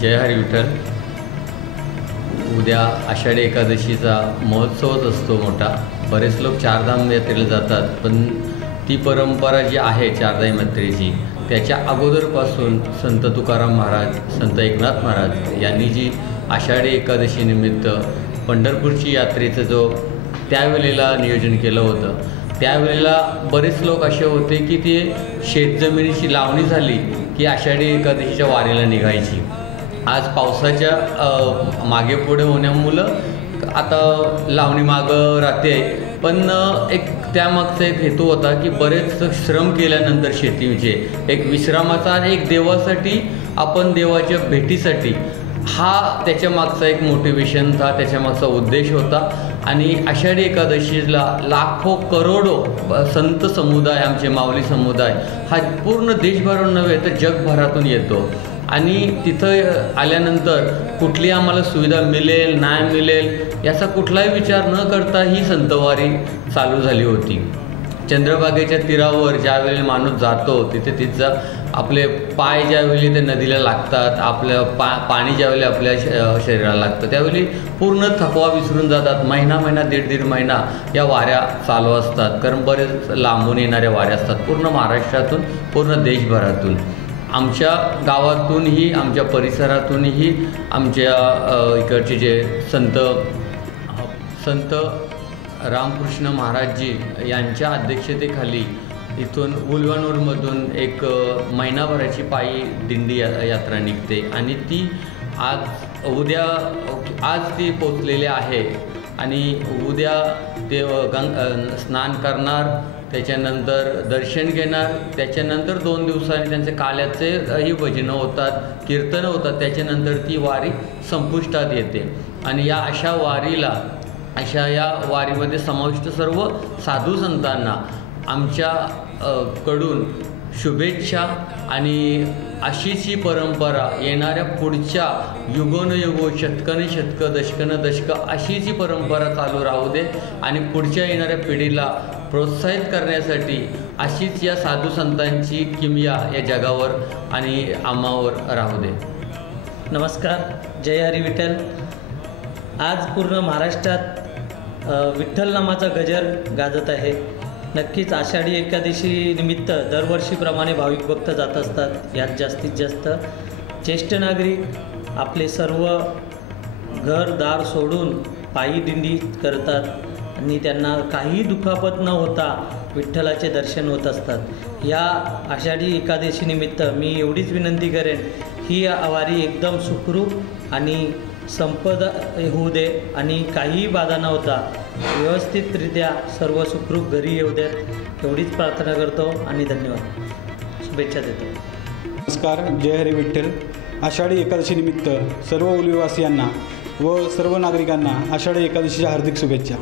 जय हरी विठ्ठल. उद्या आषाढी एकादशीचा महोत्सवच असतो मोठा. बरेच लोक चारधाम यात्रेला जातात, पण ती परंपरा जी आहे चारधाम यात्रेची त्याच्या अगोदरपासून संत तुकाराम महाराज, संत एकनाथ महाराज यांनी जी आषाढी एकादशी निमित्त पंढरपूरची यात्रेचं जो त्यावेळेला नियोजन केलं होतं, त्यावेळेला बरेच लोक असे होते की ते शेतजमिनीची लावणी झाली की आषाढी एकादशीच्या वारीला निघायची. आज पावसाच्या मागे पुढे होण्यामुळं आता लावणी मागं राहते, पण एक त्यामागचा एक हेतू होता की बरेच श्रम केल्यानंतर शेतीचे एक विश्रामाचा आणि एक देवासाठी, आपण देवाच्या भेटीसाठी, हा त्याच्या मागचा एक मोटिवेशन था, त्याच्या मागचा उद्देश होता. आणि आषाढी एकादशीला लाखो करोडो संत समुदाय, आमचे माऊली समुदाय हा पूर्ण देशभरातून नव्हे तर जगभरातून येतो. आणि तिथं आल्यानंतर कुठली आम्हाला सुविधा मिळेल नाही मिळेल याचा कुठलाही विचार न करता ही संतवारी चालू झाली होती. चंद्रभागेच्या तीरावर ज्यावेळी माणूस जातो तिथे तिचा आपले पाय ज्यावेळी ते नदीला लागतात, आपलं पाणी ज्यावेळी आपल्या शरीराला लागतं त्यावेळी पूर्ण थकवा विसरून जातात. महिना दीड महिना या वाऱ्या चालू असतात, कारण बरेच लांबून येणाऱ्या वाऱ्या असतात पूर्ण महाराष्ट्रातून, पूर्ण देशभरातून. आमच्या गावातूनही, आमच्या परिसरातूनही आमच्या इकडचे जे संत रामकृष्ण महाराजजी यांच्या अध्यक्षतेखाली इथून उलवानूरमधून एक महिनाभराची पायी दिंडी यात्रा निघते आणि ती आज ती पोचलेली आहे. आणि उद्या ते स्नान करणार, त्याच्यानंतर दर्शन घेणार, त्याच्यानंतर 2 दिवसांनी त्यांचे काल्याचेही भजनं होतात, कीर्तनं होतात, त्याच्यानंतर ती वारी संपुष्टात येते. आणि या या वारीमध्ये समाविष्ट सर्व साधू संतांना आमच्या कडून शुभेच्छा. आणि अशीच ही परंपरा येणाऱ्या पुढच्या युगोनयुगो, शतकं दशकं अशीच ही परंपरा चालू राहू दे. आणि पुढच्या येणाऱ्या पिढीला प्रोत्साहित करण्यासाठी अशीच या साधू संतांची किमया या जगावर आणि आम्हावर राहू दे. नमस्कार, जय हरी विठ्ठल. आज पूर्ण महाराष्ट्रात विठ्ठल नामाचा गजर गाजत आहे. नक्कीच आषाढी एकादशी निमित्त दरवर्षीप्रमाणे भाविक भक्त जात असतात. यात जास्तीत जास्त ज्येष्ठ नागरिक आपले सर्व घरदार सोडून पायी दिंडी करतात आणि त्यांना काही दुखापत न होता विठ्ठलाचे दर्शन होत असतात. या आषाढी एकादशी निमित्त मी एवढीच विनंती करेन, ही वारी एकदम सुखरूप आणि संपदा होऊ दे आणि काहीही बाधा न होता व्यवस्थितरित्या सर्व सुखरूप घरी येऊ देत, एवढीच प्रार्थना करतो आणि धन्यवाद, शुभेच्छा देतो. नमस्कार, जय हरी विठ्ठल. आषाढी एकादशी निमित्त सर्व उलवीवासियांना व सर्व नागरिकांना आषाढी एकादशीच्या हार्दिक शुभेच्छा.